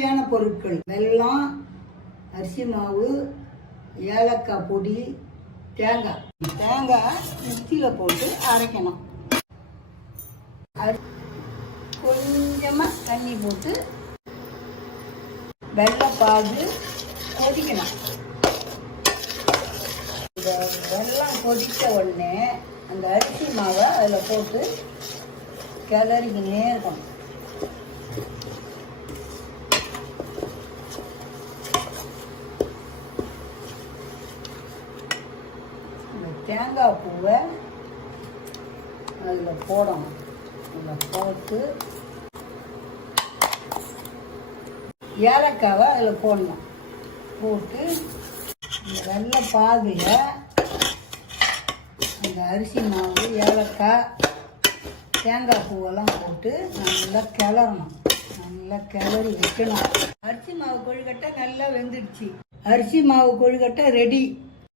தேவையான பொருட்கள். வெல்லம் அரிசி மாவு ஏலக்காய் பொடி தேங்காய். தேங்காய் மிக்சியில் போட்டு அரைக்கணும். கொஞ்சமாக தண்ணி போட்டு வெள்ளைப்பாகு கொதிக்கணும். இந்த வெல்லம் கொதித்த உடனே அந்த அரிசி மாவை அதில் போட்டு கிளறிக்கினே இருக்கணும் இந்த தேங்காய் பூவை அதில் போடணும். அதில் போட்டு ஏலக்காவை அதில் போடணும். போட்டு இந்த வெள்ளை பாகில் அந்த அரிசி மாவு ஏலக்காய் தேங்காய் பூவெல்லாம் போட்டு நல்லா கிளறணும். நல்லா கிளறி வைக்கணும். அரிசி மாவு கொழுக்கட்டை நல்லா வெந்துடுச்சு. அரிசி மாவு கொழுக்கட்டை ரெடி